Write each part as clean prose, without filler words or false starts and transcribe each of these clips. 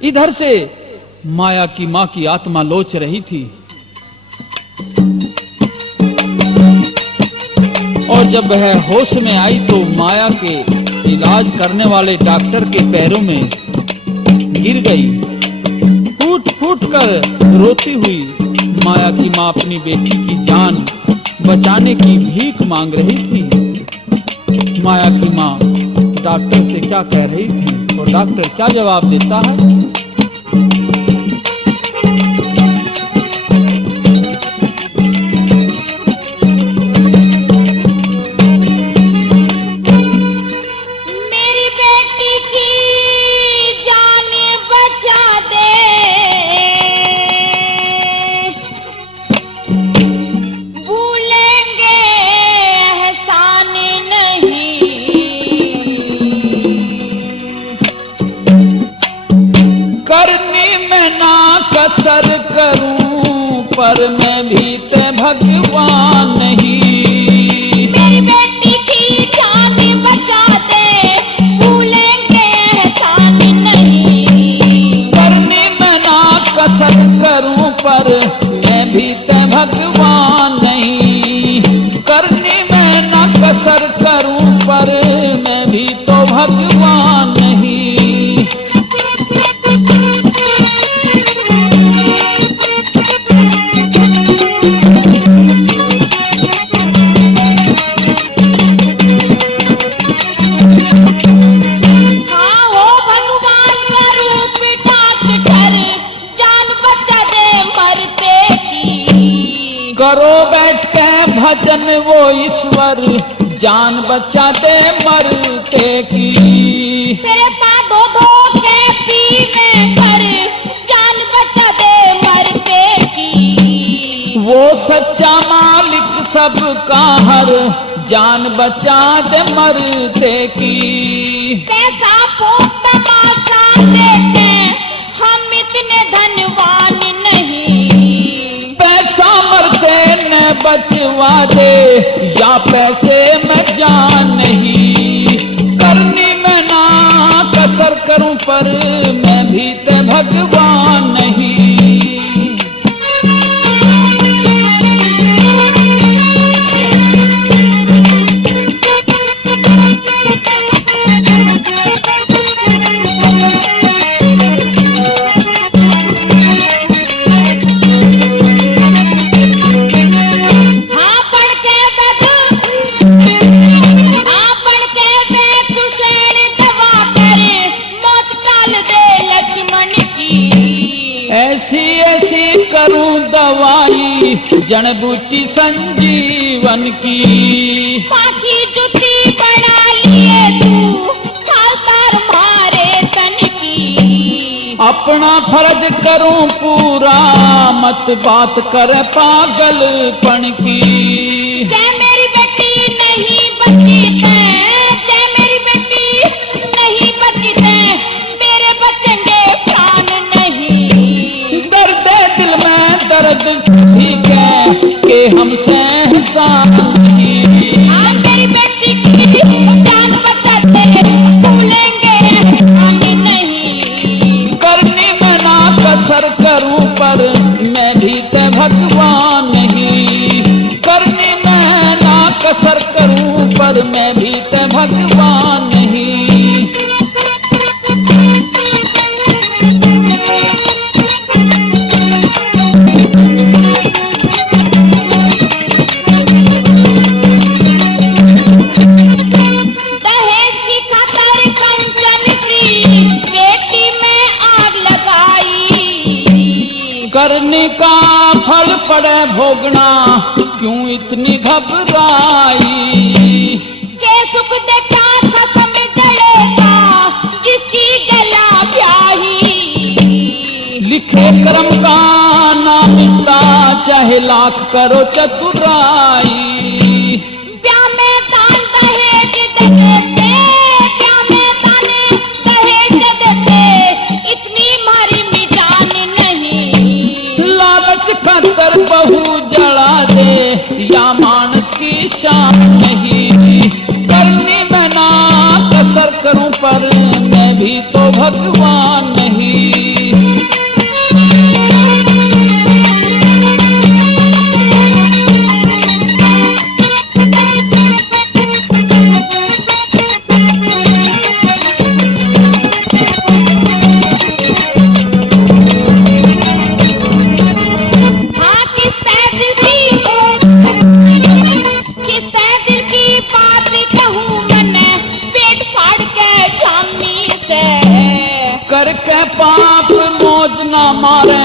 इधर से माया की मां की आत्मा लोच रही थी और जब वह होश में आई तो माया के इलाज करने वाले डॉक्टर के पैरों में गिर गई। फूट फूट कर रोती हुई माया की मां अपनी बेटी की जान बचाने की भीख मांग रही थी। माया की मां डॉक्टर से क्या कह रही थी और डॉक्टर क्या जवाब देता है? कसर करूं पर मैं भी ते भगवान नहीं। मेरी बेटी की जान बचा दे, भूलेंगे एहसान नहीं। करनी मैं ना कसर करूं पर मैं भी ते भगवान नहीं। करनी मैं ना कसर करूं पर मैं भी तो भगवान नहीं। करो बैठ के भजन वो ईश्वर, जान बचा दे मरते की। तेरे पास धो धो के पीने पर जान बचा दे मरते की। वो सच्चा मालिक सबका हर जान बचा दे मरते की। कैसा पोत तमाशा देखे हम इतने धनवान नहीं। पैसा मरते न बचवा दे या पैसे में जान नहीं। करनी मैं ना कसर करूं पर मैं भी ते भगवान नहीं। ऐसी ऐसी करूं दवाई जड़ बूटी संजीवन की। पाखी जुती बना लिए तू खालदार मारे तन की। अपना फर्ज करूं पूरा मत बात कर पागलपन की। जय मेरी बेटी नहीं बची है, जय मेरी बेटी नहीं बची है, मेरे बचेंगे प्राण नहीं। दर्द दिल में दर्द ठीक है कि हमसे एहसान नहीं। हाँ मेरी बेटी की जान बचा दे, भूलेंगे एहसान नहीं। करनी मैं ना कसर करूं पर मैं भी ते भगवान नहीं। करनी मैं ना कसर करूं पर मैं भी ते भगवान नहीं। दहेज की खातिर कंचन की बेटी में आग लगाई। करने का फल पड़े भोगना क्यों इतनी घबराई। के सुख देखा खत्म जड़ेगा जिसकी गला ब्याही। लिखे कर्म का ना मिलता चाहे लाख करो चतुराई। प्यार में दान दहेज देते, प्यार में दान दहेज देते, इतनी मारी मिजान नहीं। लालच खातर बहू जला दे या मानस की शान नहीं। करनी मैं ना कसर करूं पर मैं भी तो भगवान नहीं। पाप मौज ना मारे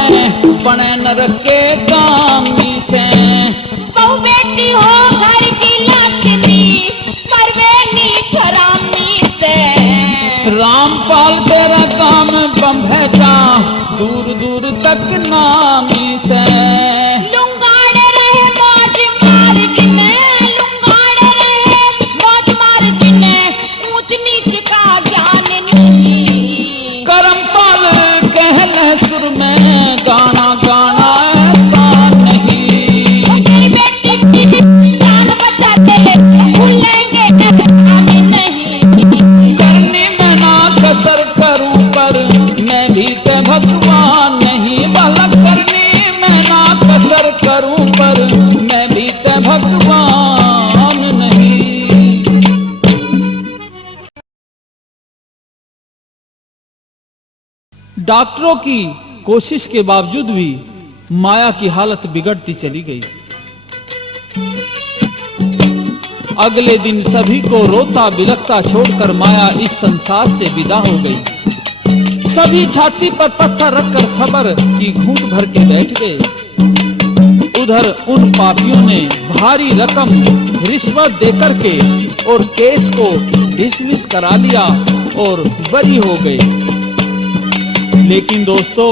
बने नरक के कामी से। बहु बेटी हो घर की लक्ष्मी परवे नीच हरामी से। रामपाल तेरा काम बंभेजा दूर दूर तक नामी से। लुंगाड़े रहे मौज मार जिने, लुंगाड़े रहे मौज मार जिने, ऊंच नीच का ज्ञान नहीं। करमपाल कहले सुर में गाना गाना ऐसा नहीं। तेरी बेटी की जान बचा दे भूलेंगे कभी नहीं। करने में ना कसर करूं पर मैं भी ते भगवान नहीं। बालक करने में ना कसर करूं पर मैं भी ते भगवान नहीं। डॉक्टरों की कोशिश के बावजूद भी माया की हालत बिगड़ती चली गई। अगले दिन सभी को रोता बिलखता छोड़कर माया इस संसार से विदा हो गई। सभी छाती पर पत्थर रखकर सबर की घूंट भर के बैठ गए। उधर उन पापियों ने भारी रकम रिश्वत देकर के और केस को डिसमिस करा लिया और बरी हो गए। लेकिन दोस्तों,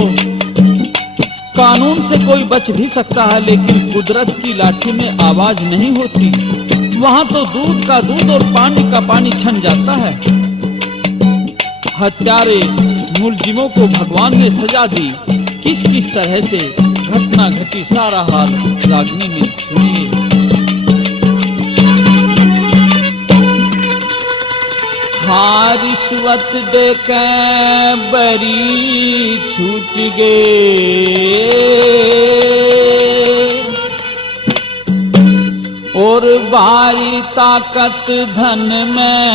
कानून से कोई बच भी सकता है, लेकिन कुदरत की लाठी में आवाज नहीं होती। वहां तो दूध का दूध और पानी का पानी छन जाता है। हत्यारे मुलजिमों को भगवान ने सजा दी। किस किस तरह से घटना घटी, सारा हाल रागनी में सुनिए। हाँ रिश्वत दे के बरी छूट गए और भारी ताकत धन में।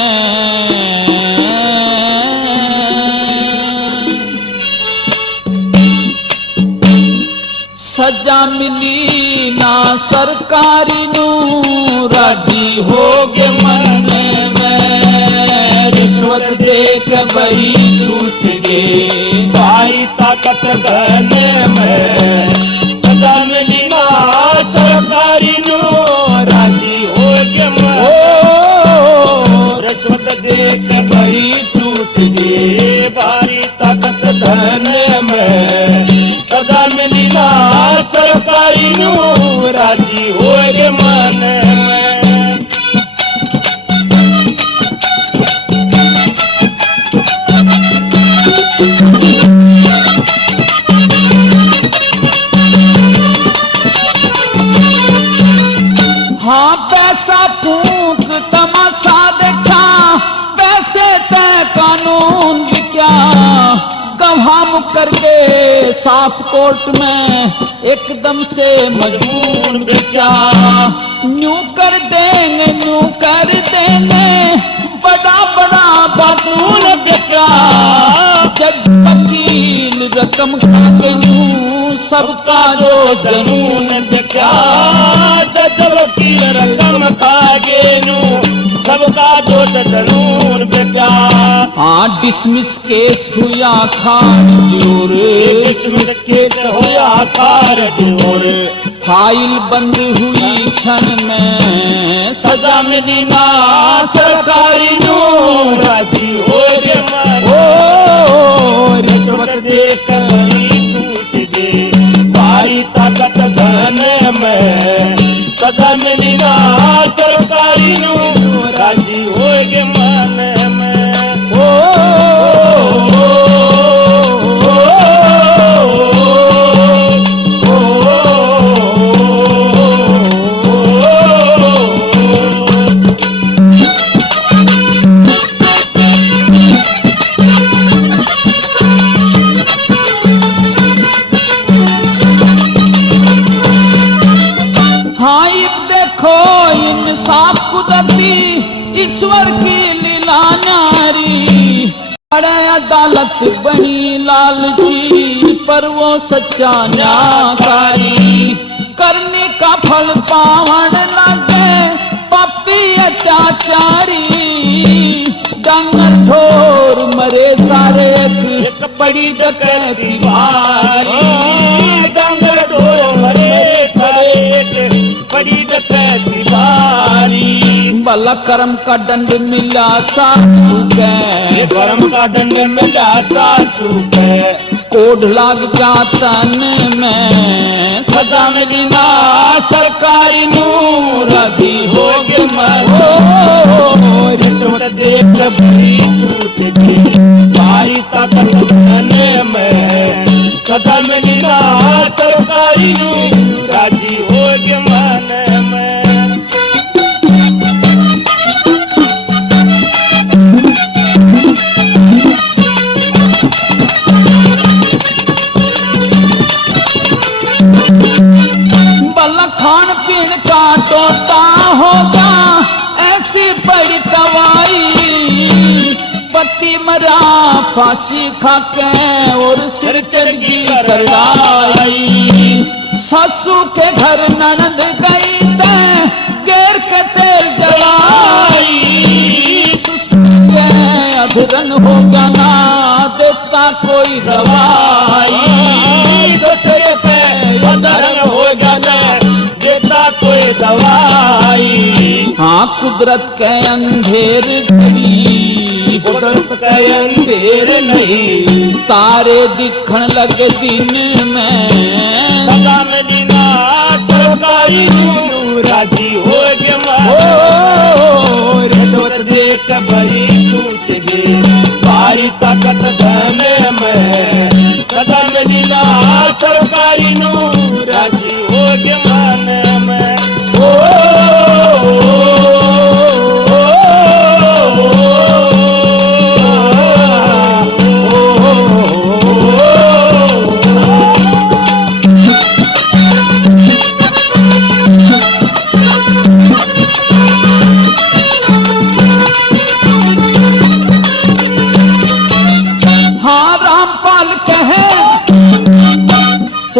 सजा मिली ना सरकारी नू राजी हो गए मन में। रिश्वत दे के बरी छूट गए भारी ताकत धन में। सजा मिली ना सरकारी नू राजी हो गए मन। रिश्वत दे के बरी छूट गए भारी ताकत धन में। सजा मिली ना सरकारी नू राजी हो गए मन में। हाँ पैसा फूक तमाशा देखा, पैसे तय कानून बिका। गवाह मुकर के साफ कोर्ट में एकदम से मजबूर बिका। न्यू कर देंगे न्यू कर देंगे बड़ा बड़ा बातून बिका। जज वकील रकम खा के न्यू सबका जो जनून बिका। जज वकील रकम खा के न्यू सबका जो जनून बिका। हाँ डिसमिस केस हुआ खारिज और डिसमिस केस हुआ खारिज और फाइल बंद हुई क्षण में। सजा मिली ना सरकारी नू राजी हो गए मन। रिश्वत देकर टूट गए भारी ताकत धन में। सजा मिली ना सरकारी नू राजी हो गए मन में। इंसाफ कुदरती ईश्वर की लीला नारी। बड़े अदालत बनी लालची पर वो सच्चा न्यायकारी। करने का फल पावन लगे पापी अत्याचारी। डांगर ढोर मरे सारे एक बड़ी डकैती भारी। डांगर दो मरे सारे एक बड़ी डकैती भारी। भला कर्म का दंड मिला सासू के, कर्म का दंड मिला सासू के। कोढ़ लाग गया तन में, सजा मिली ना सरकारी नूर राजी हो गए मरो। रिश्वत देख बड़ी टूट गई भाई ताकत खाने में। सजा मिली ना सरकारी नूर राजी हो गए मन में। खान पीन का टोटा होगा ऐसी बड़ी दवाई। पति मरा फांसी खाके और सिर चढ़ गई करलाई। सासू के घर ननद गई ते गेर के तेल जलाई। ससुर के अधरन हो गया ना देता कोई दवाई। दूसरे पे अधरन हो गया ना देता कोई दवाई। हाँ कुदरत के अंधेर गई, कुदरत के अंधेर नहीं। तारे दिखन लग दिन में। सदा मदीना सरकारी नूर राजी हो गए मरो। रिश्वत देख बड़ी टूट गई भारी ताकत धने में। सदा मदीना सरकारी नूर राजी हो गए मन में।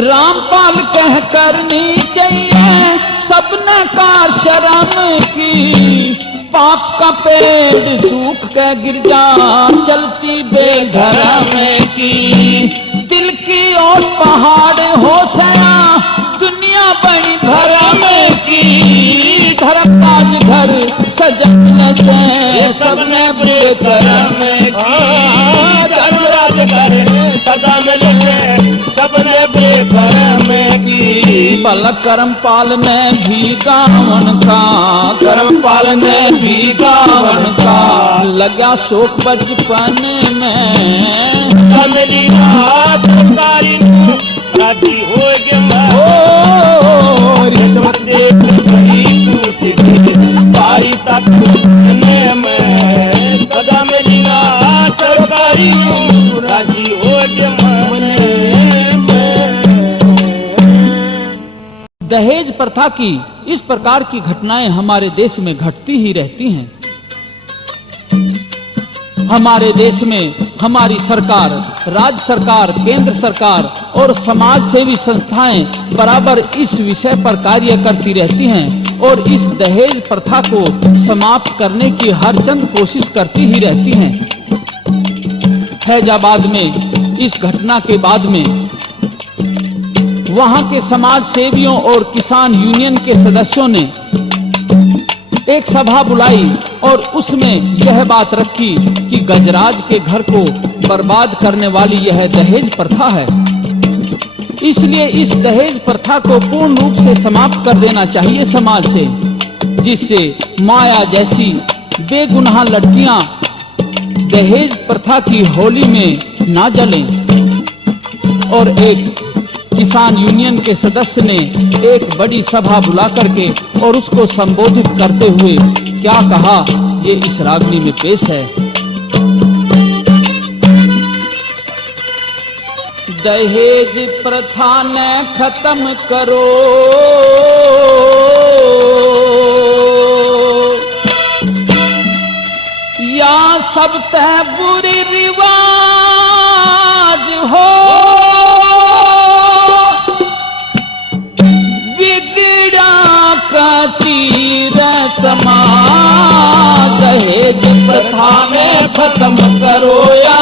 रामपाल कह करनी चाहिए सबने कार शर्म की। पाप का पेड़ सूख के गिर जा चलती बेधर्म की। दिल की और पहाड़ हो सया दुनिया बड़ी धर्म की। धर्मराज घर सजन से सबने बुरे कर्म की। धर्मराज घर सदा मिले सबने बेकर्म की। पल कर्मपाल ने भी गावन का, कर्मपाल ने भी गावन का। लगा शोक बचपन में। मेरी सरकारी राजी हो गए रिश्वत देख बड़ी टूट गई भाई ताकत में। सदा मेरी सरकारी राजी हो गए मन में। दहेज प्रथा की इस प्रकार की घटनाएं हमारे देश में घटती ही रहती हैं। हमारे देश में हमारी सरकार, राज्य सरकार, केंद्र सरकार और समाज सेवी संस्थाएं बराबर इस विषय पर कार्य करती रहती हैं और इस दहेज प्रथा को समाप्त करने की हर चंद कोशिश करती ही रहती हैं। फैजाबाद में इस घटना के बाद में वहां के समाज सेवियों और किसान यूनियन के सदस्यों ने एक सभा बुलाई और उसमें यह बात रखी कि गजराज के घर को बर्बाद करने वाली यह दहेज प्रथा है। इसलिए इस दहेज प्रथा को पूर्ण रूप से समाप्त कर देना चाहिए समाज से, जिससे माया जैसी बेगुनाह लड़कियां दहेज प्रथा की होली में ना जलें। और एक किसान यूनियन के सदस्य ने एक बड़ी सभा बुला करके और उसको संबोधित करते हुए क्या कहा, ये इस रागनी में पेश है। दहेज प्रथा ने खत्म करो, या सब तय बुरी रिवाज हो। समाज दहेज प्रथा में खत्म करो, या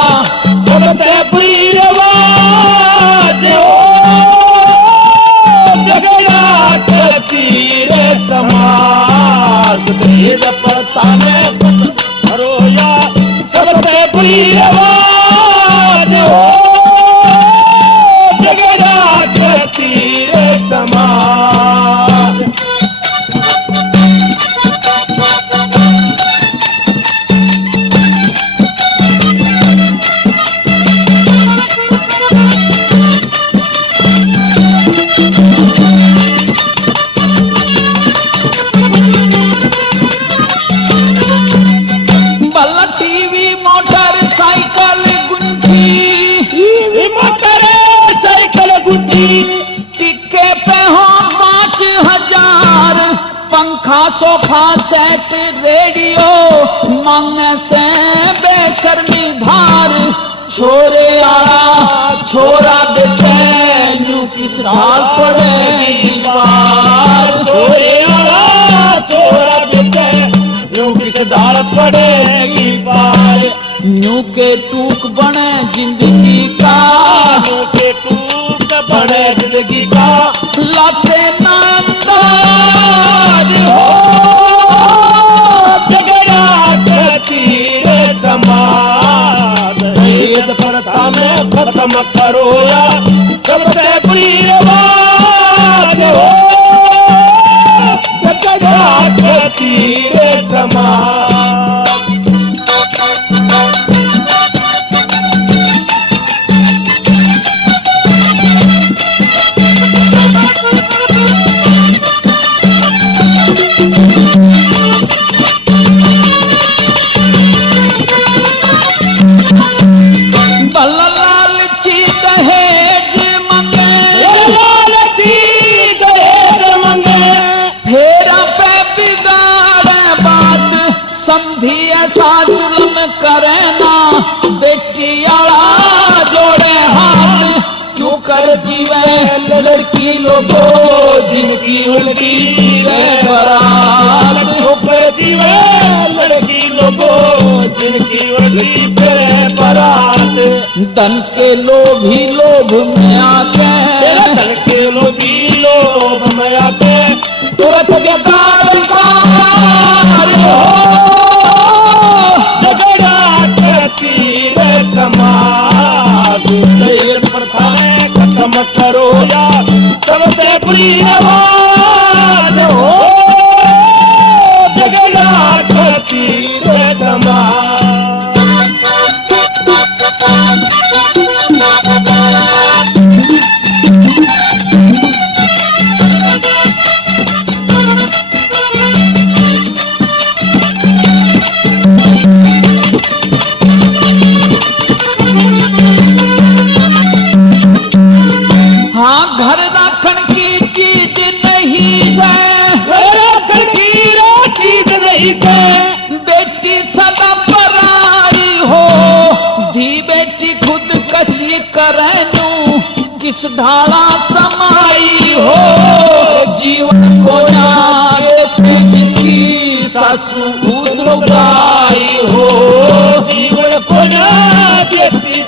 कर्म करे साइकिल गुड्डी टिक्के पे हो 5000 पंखा सोफा सेट रेडियो मांगे से बेशर्मी धार छोरे आड़ा छोरा बेचे न्यू किस ढाल पड़ेगी पार छोरे आड़ा छोरा बेटे न्यू किस ढाल पड़ेगी पार न्यू के टूक बने जिंदगी का न्यू के टूक बने जिंदगी का लाते नामदार हो झगड़ा तीर दमाद ईद प्रथा में खत्म करो या सबसे बुरी रिवाज हो झगड़ा तीर दमाद करे ना बेटी आला जोड़े हाथ क्यों कर जीवे लड़की लोगो जिनकी उल्टी बरात क्यों कर जीवे लड़की लोगो जिनकी उल्टी बरात धन के लोभी लोभ में आके धन के लोभ में आके तुरंत बेकार तीर समाज शरीर प्रथा खत्म करो या सबसे बुरी आवाज हो झगड़ा तीर समाज घर राखन की चीज नहीं चीज नहीं है बेटी सदा पराई हो धी बेटी खुद कसी करनू किस ढाला समाई हो जीवन को ना देती जिसकी सासू उद्रुगाई हो जीवन को ना देती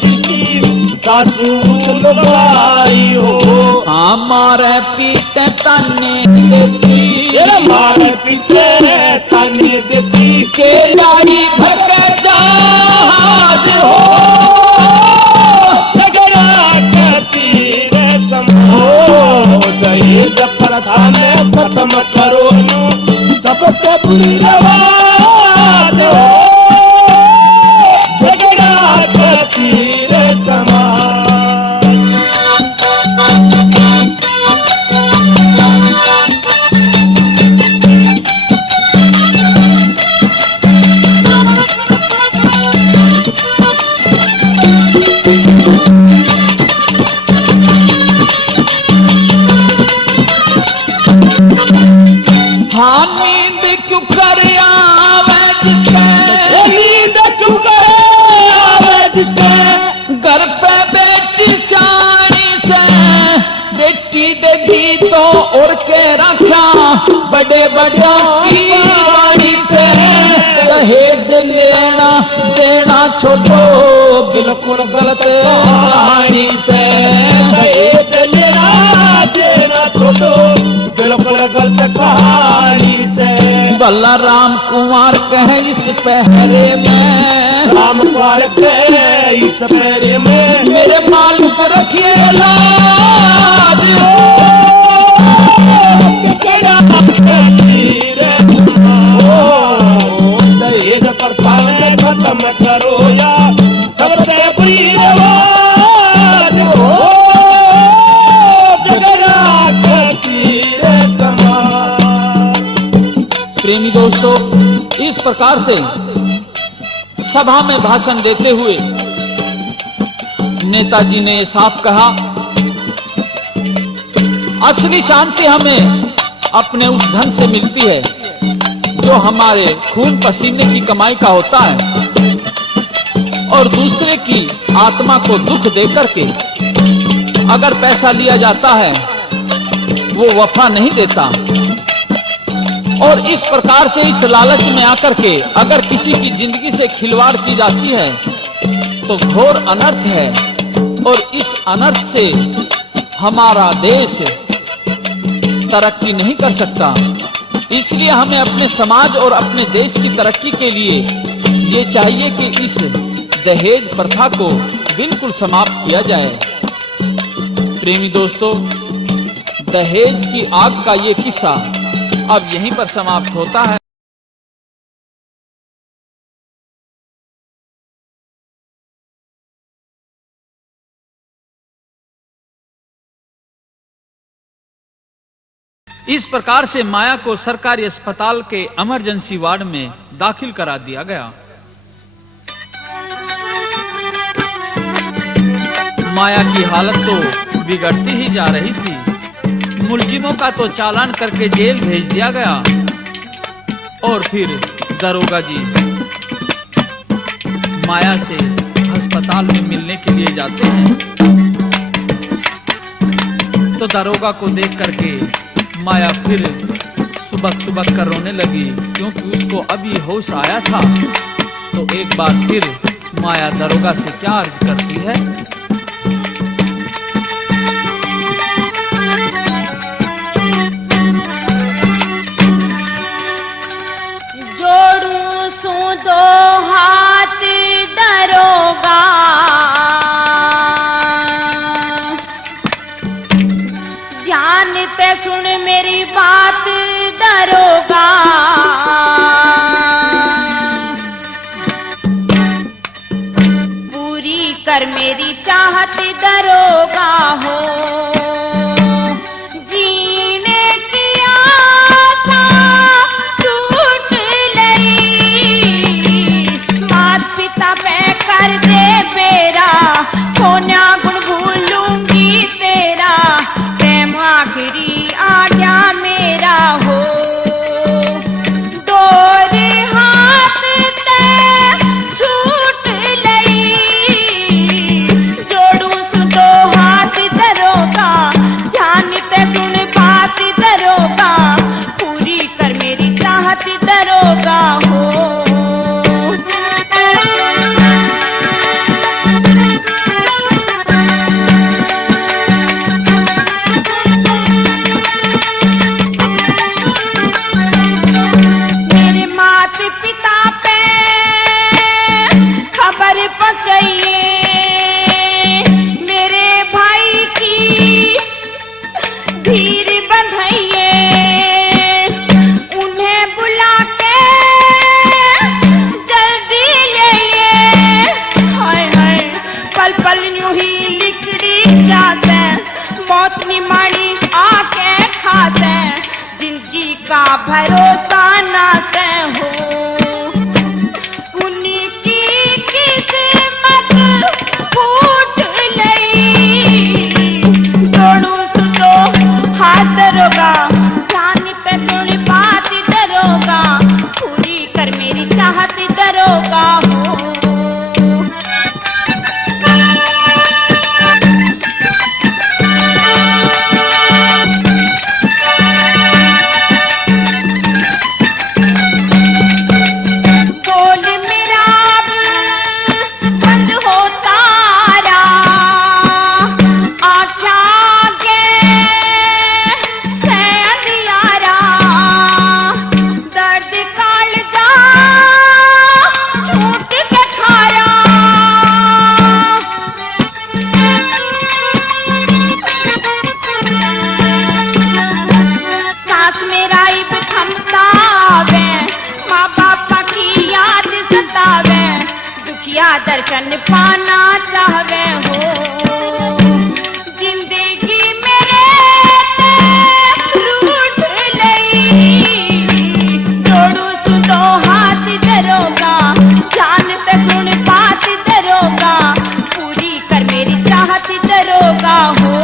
सासू लगाई हो हमारे पीते ताने देती हमारे पीते ताने देती के लाड़ी भटके जहाज हो झगड़ा तीर समो दहेज प्रथा में खत्म करो सबसे बुरी रिवाज हो झगड़ा तीर समाज हाँ नींद क्यों कर आवे जिसके नींद क्यों कर आवे जिसके घर पे बेटी शानी से बेटी देगी तो और के रखा बड़े बड़े की वाणी से दहेज लेना देना छोड़ो बिल्कुल गलत कहानी से दहेज लेना देना छोड़ो बिल्कुल गलत कहानी से भला राम कुमार कहे इस पहरे में राम कुमार कहे इस पहरे में मेरे मालिक रखिए लाज हो दहेज प्रथा खत्म करो या सबसे बुरी रिवाज हो झगड़ा तीर समाज प्रेमी दोस्तों इस प्रकार से सभा में भाषण देते हुए नेताजी ने साफ कहा, असली शांति हमें अपने उस धन से मिलती है जो हमारे खून पसीने की कमाई का होता है, और दूसरे की आत्मा को दुख देकर के अगर पैसा लिया जाता है वो वफा नहीं देता। और इस प्रकार से इस लालच में आकर के अगर किसी की जिंदगी से खिलवाड़ की जाती है तो घोर अनर्थ है, और इस अनर्थ से हमारा देश तरक्की नहीं कर सकता। इसलिए हमें अपने समाज और अपने देश की तरक्की के लिए ये चाहिए कि इस दहेज प्रथा को बिल्कुल समाप्त किया जाए। प्रेमी दोस्तों, दहेज की आग का ये किस्सा अब यहीं पर समाप्त होता है। इस प्रकार से माया को सरकारी अस्पताल के इमरजेंसी वार्ड में दाखिल करा दिया गया। माया की हालत तो बिगड़ती ही जा रही थी। मुलजिमों का तो चालान करके जेल भेज दिया गया, और फिर दरोगा जी माया से अस्पताल में मिलने के लिए जाते हैं। तो दरोगा को देख करके माया फिर सुबक सुबक कर रोने लगी, क्योंकि उसको अभी होश आया था। तो एक बार फिर माया दरोगा से क्या अर्ज करती है, जोड़ू सू दो हाथ दरोगा, ध्यान ते सुन मेरी बात दरोगा। पूरी कर मेरी चाहत दरोगा हो, जीने की आशा टूट गई। मात पिता पे कर दे बेरा, होना गुण भूलूंगी तेरा। प्रेम आखिरी आज्ञा मेरा हो, डोर हाथ ते छूट लई। जोड़ू सु दो हाथ दरोगा, ध्यान ते सुन बात दरोगा। पूरी कर मेरी चाहत दरोगा हो। मेरे माता पिता पे खबर पहुंचाइए, मेरे भाई की धीर बंधाइए। उन्हें बुला के जल्दी लाइए। हाय हाय पल पल यूं ही लिखड़ी जाते, मौत निमाणी आके खाते। जिंदगी का भरोसा ना से हो, उन्हीं की किस्मत फूट लई। जोड़ू सु दो हाथ दरोगा, ध्यान पे सुन बात दरोगा। पूरी कर मेरी चाहत दरोगा हो। बोल मेरा अब बंद होता रहा, आँखें आगे से अंधियारा। दर्द कालजा छूट के खारा। सांस मेरा इब थमता वे, माँ बापा की याद सतावे। दुखिया दर्शन पाना चाहवे हो, जिंदगी मेरे ते रूठ लई। जोड़ू सु दो हाथ दरोगा, ध्यान ते सुन बात दरोगा। पूरी कर मेरी दरोगा हो।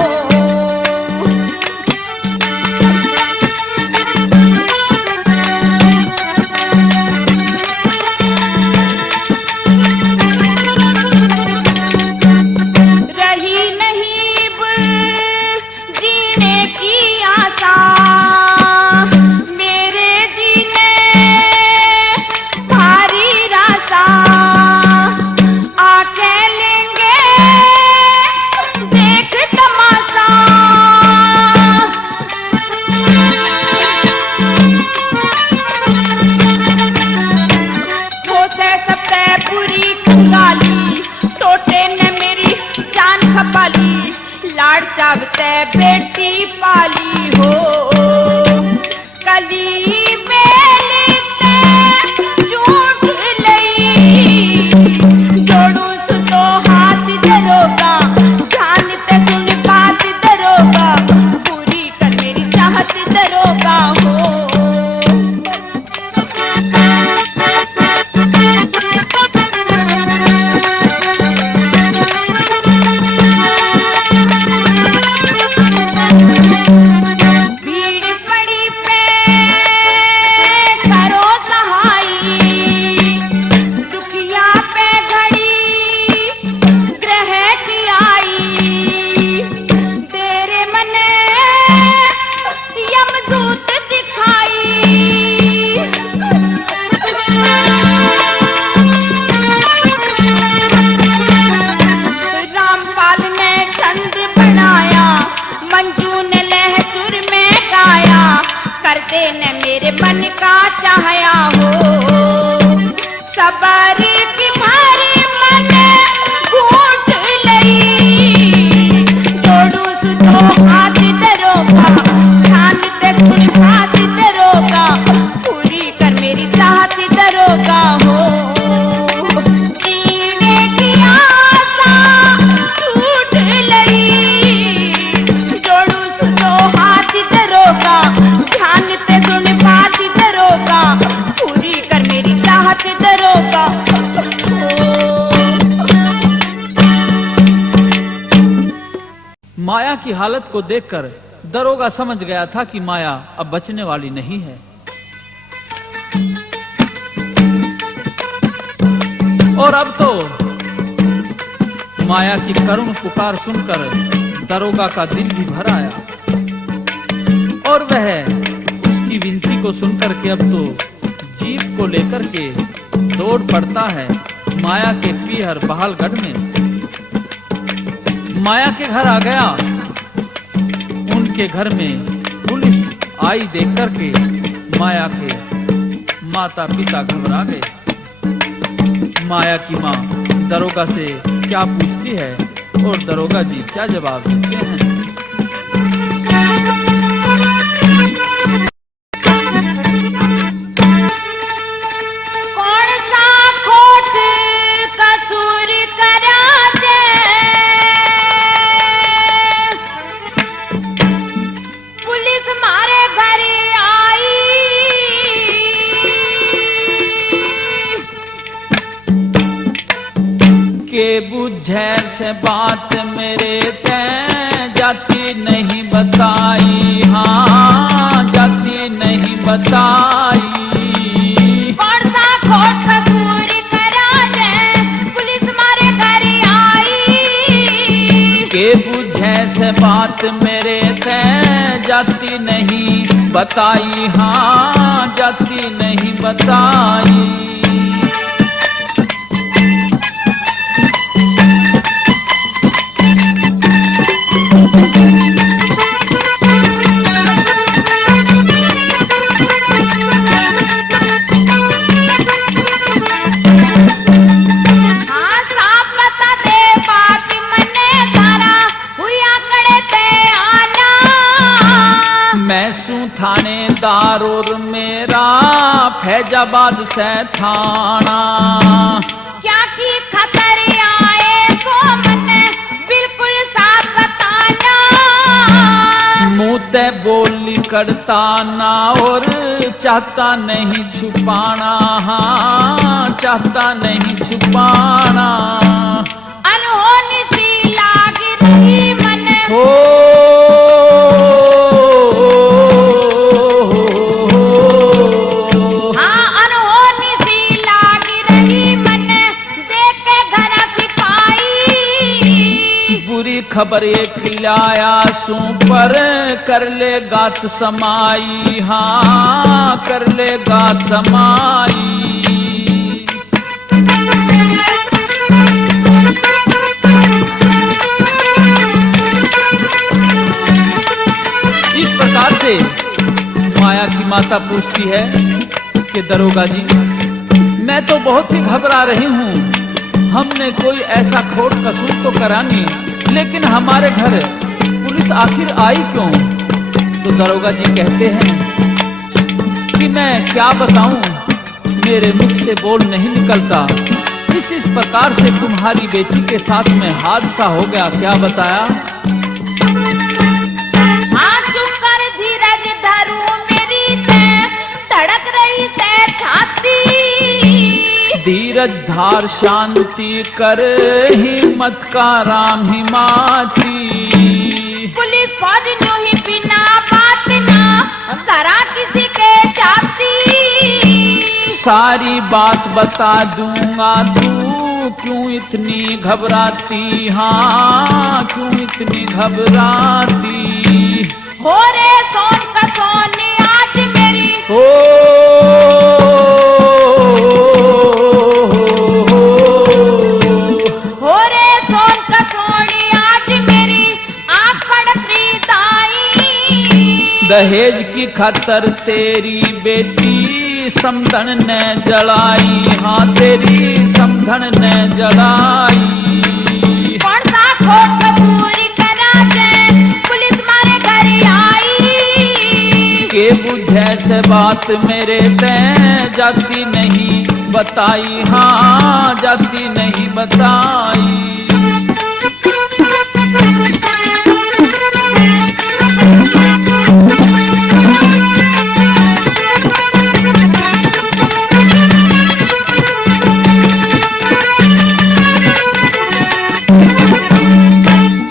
रही नहीं जीने की आशा मेरे जीने भारी रासा, आके लेंगे देख तमाशा। वो से सबसे बुरी कंगाली टोटे ने मेरी जान खपाली, लाड़ चावते बेटी पाली हो। कली बेली ते झूठ लई, जोड़ू सुतो हाथ दरोगा, ध्यान ते सुन बात दरोगा, पूरी कर मेरी चाहत दरोगा हो। भीड़ पड़ी पे करो सहाई, दुखिया पे घड़ी ग्रह की आई, तेरे मने यमदूत दिखाई। रामपाल ने छंद बनाया, मंजू ने लहसुर में गाया, करते ने मेरे मन का चाहया हो। सबरी की भारी मन घूट लई, जोड़ू सुतो हाथ दरोगा, ध्यान ते सुन बात दरोगा, पूरी कर मेरी चाहत दरोगा हो। जीने की आशा टूट लई, जोड़ू सुतो हाथ दरोगा, ध्यान ते सुन बात दरोगा, पूरी कर मेरी चाहत दरोगा हो। माया की हालत को देखकर दरोगा समझ गया था कि माया अब बचने वाली नहीं है। और अब तो माया की करुण पुकार सुनकर दरोगा का दिल भी भर आया, और वह उसकी विनती को सुनकर के अब तो जीप को लेकर के दौड़ पड़ता है माया के पीहर बहालगढ़ में। माया के घर आ गया। उनके घर में पुलिस आई देख करके माया के माता पिता घबरा गए। माया की माँ दरोगा से क्या पूछती है और दरोगा जी क्या जवाब देते हैं। कौन सा खोट कसूर करा दे, पुलिस मारे घर आई, के बुझे से बात मेरे ते जाती नहीं बताई, हाँ जाती नहीं बताई। कौन सा खोट कसूर करा दे, पुलिस मारे घर आई, के बुझे से बात मेरे थे जाती नहीं बताई, हाँ जाती नहीं बताई। हाँ साफ बता दे बात मने थारा, हुआ कड़े पे आना। मैं सू थानेदार और मेरा फैजाबाद से थाना, क्या की खतर आए तो मने बिल्कुल साफ बताना। मुंह ते बोली करता ना और चाहता नहीं छुपाना, हाँ चाहता नहीं छुपाना। अनहोनी सी लाग रही मने खबर एक लाया सू पर कर ले गात समाई, हाँ कर ले गात समाई। इस प्रकार से माया की माता पूछती है कि दरोगा जी, मैं तो बहुत ही घबरा रही हूँ, हमने कोई ऐसा खोट कसूर तो करा नहीं, लेकिन हमारे घर पुलिस आखिर आई क्यों? तो दरोगा जी कहते हैं कि मैं क्या बताऊं, मेरे मुख से बोल नहीं निकलता। इस प्रकार से तुम्हारी बेटी के साथ में हादसा हो गया। क्या बताया? हाँ चुप कर धीरज धरू मेरी ते, धड़क रही से छाती। धीरज धार शांति कर हिम्मत का राम हिमाती। पुलिस फौज न्यू ही बिना बात ना करा किसी के जाती। सारी बात बता दूंगा, तू क्यों इतनी घबराती, हाँ क्यों इतनी घबराती। हो रे सोन का सोनी आज मेरी, हो रे सोन का सोनी आज मेरी आँख पड़ती दाई। दहेज की खातर तेरी बेटी समधन ने जलाई, हाँ तेरी समधन ने जलाई। कौन सा खोट कसूरी करा जे पुलिस मारे घर आई। के बुझे से बात मेरे ते जाती नहीं बताई, हाँ जाती नहीं बताई।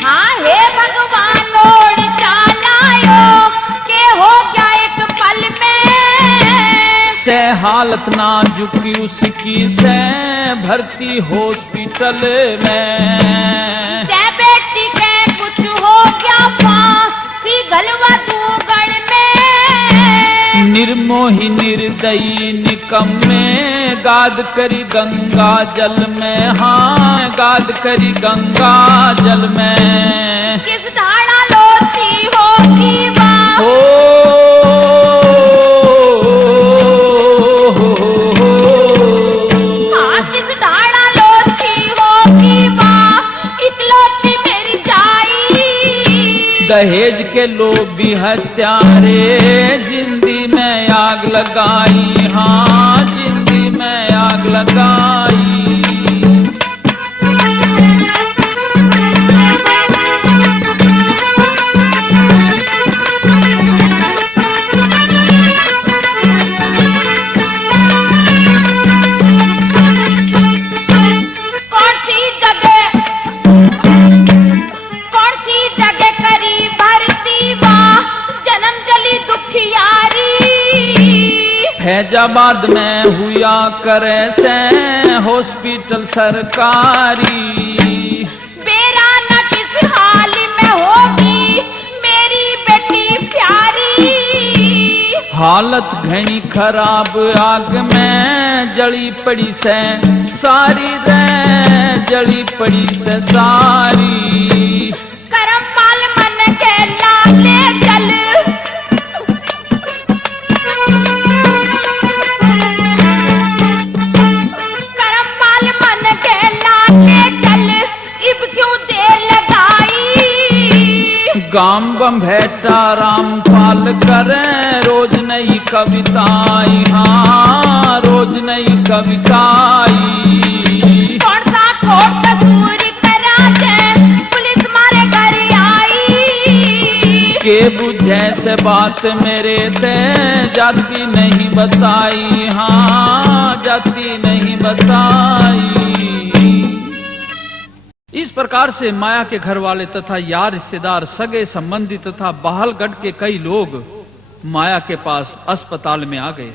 हाँ हे भगवान लोड़ चालायो के हो गया एक पल में। से हालत नाजुकी उसकी से भर्ती हॉस्पिटल में। जय बेटी के कुछ हो गया फांसी गलवा तू गढ़ में। निर्मोही निर्दयी निकम्मे गाद करी गंगा जल में, हाँ गाद करी गंगा जल में। किस धाड़ा लोची होगी वाह, हाँ किस धाड़ा लोची होगी वाह, इकलौती मेरी जाई। दहेज के लोभी हत्यारे जिंदगी में आग लगाई, हाँ जिंदगी में आग लगाई। कौन सी जगह करी भरती वाह, जन्म जली दुखियारी। फैजाबाद में हुआ करे से हॉस्पिटल सरकारी। बेरा न किस हाल में होगी मेरी बेटी प्यारी। हालत घनी खराब आग में जली पड़ी से सारी रे, जली पड़ी से सारी। करम पाल मन के लाले जल, करम पाल मन के लाले जल, इब क्यों देर लगाई। गाम बम भेटा रामपाल करे रोज नई कविताई, हाँ रोज नई कविताई। कौन सा खोट कसूरी करा जे पुलिस मारे घर आई। के बुझे से बात मेरे ते जाती नहीं बताई, हाँ जाती नहीं बताई। इस प्रकार से माया के घर वाले तथा यार रिश्तेदार सगे संबंधी तथा बहालगढ़ के कई लोग माया के पास अस्पताल में आ गए।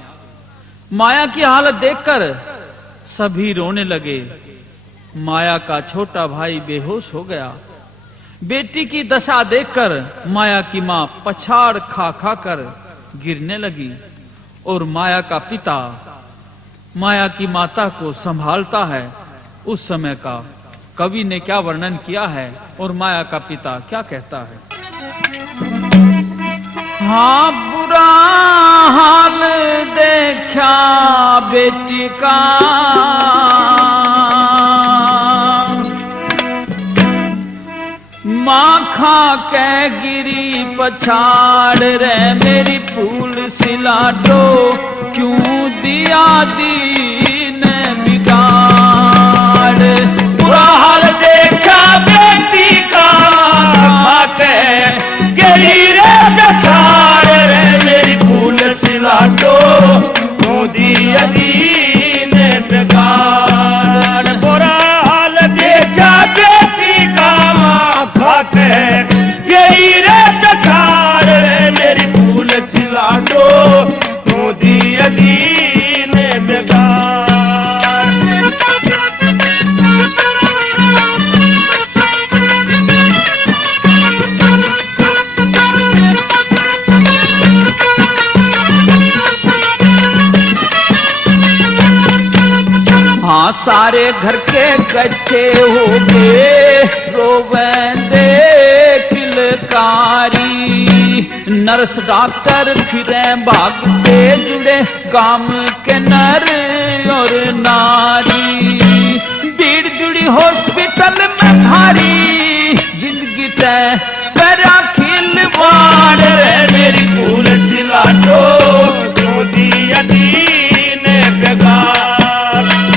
माया की हालत देखकर सभी रोने लगे। माया का छोटा भाई बेहोश हो गया। बेटी की दशा देखकर माया की मां पछाड़ खा खा कर गिरने लगी और माया का पिता माया की माता को संभालता है। उस समय का कवि ने क्या वर्णन किया है और माया का पिता क्या कहता है। हाँ, बुरा हाल देखा बेटी का, माँ खा के गिरी पछाड़ रे मेरी फूल सिलाटो, क्यों दिया दीन बिगाड़। बुरा हाल देखा बेटी का, खा के गिरी रे पछाड़ रे मेरी फूल सिलाटो, क्यों दिया दीन बिगाड़। बुरा हाल देखा बेटी का, खा के गिरी रे पछाड़ रे मेरी फूल सिलाटो, क्यों दिया दीन बिगाड़। हाँ, सारे घर के कच्चे हो गए रोवेंदे किलकारी, नर्स डॉक्टर फिरे भागते जुड़े काम के नर और नारी। भीड़ जुड़ी हॉस्पिटल में भारी, जिंदगी तय करा खिलवाड़ रे मेरी फूल सिलाटो, क्यों दिया दीन बिगाड़।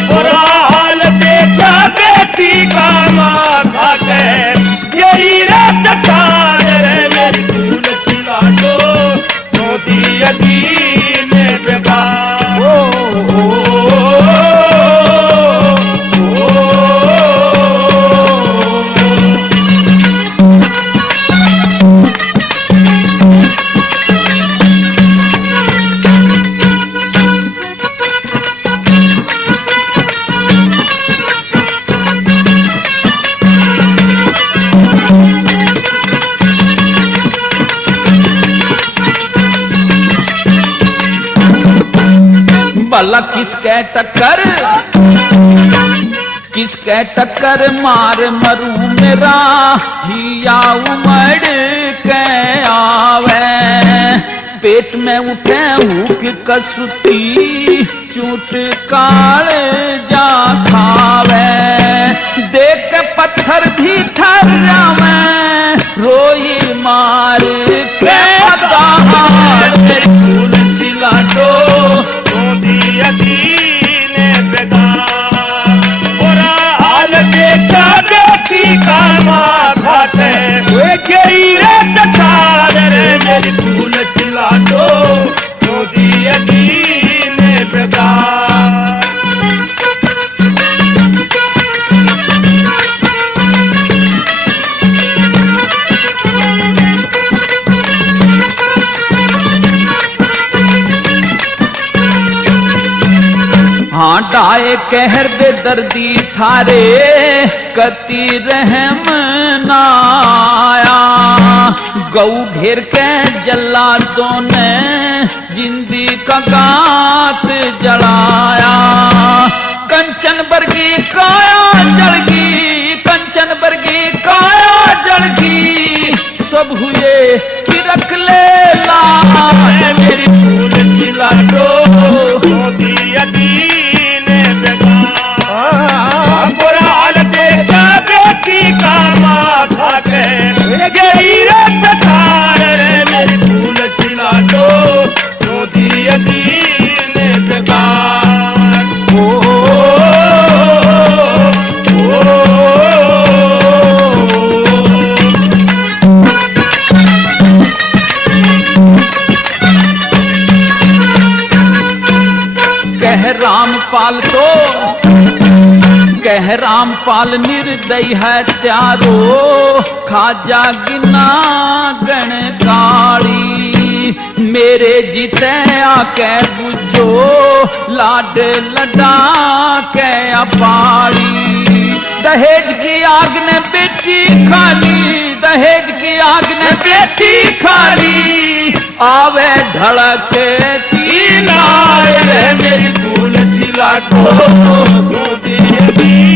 बुरा हाल देखा बेटी का, माँ खा के यही रात कार रे मेरी फूल सिलाटो, क्यों दिया दीन बिगाड़। भला किसके टक्कर मार मरू मेरा जिया उमड़ के आवे। पेट में उठे भूख कसुती चूट काल जा खावे। देख के पत्थर भी थर जावे रोई मार के दाहाड़। फूल सिलाटो, क्यों दिया दीन बिगाड़। बुरा हाल देखा बेटी का, माँ खा के गई रे पछाड़ रे मेरी फूल सिलाटो, क्यों दिया दीन बिगाड़। हाँ, डाए कहर बेदर्दी थारे कति रहम ना आया। गऊ घेर के जल्लादों ने जिंदी का गात जलाया। कंचन बरगी काया जलगी, कंचन बरगी काया जलगी, सब हुए कि रख ले ला मेरी फूल सिलाटो, क्यों दिया दीन बिगाड़। बुरा हाल देखा बेटी का, माँ खा के गई रे पछाड़ रे मेरी फूल सिलाटो, क्यों दिया दीन बिगाड़। कह रामपाल निर्दयी है त्यारो, खाजा गिना गण काली। मेरे जीते आके बुझो लाड लडा के अपाली। दहेज की आग ने बेटी खाली, बाग ने बेटी खाली आवे ढड़के की नाय मेरी तुलसी लाडो दूध दी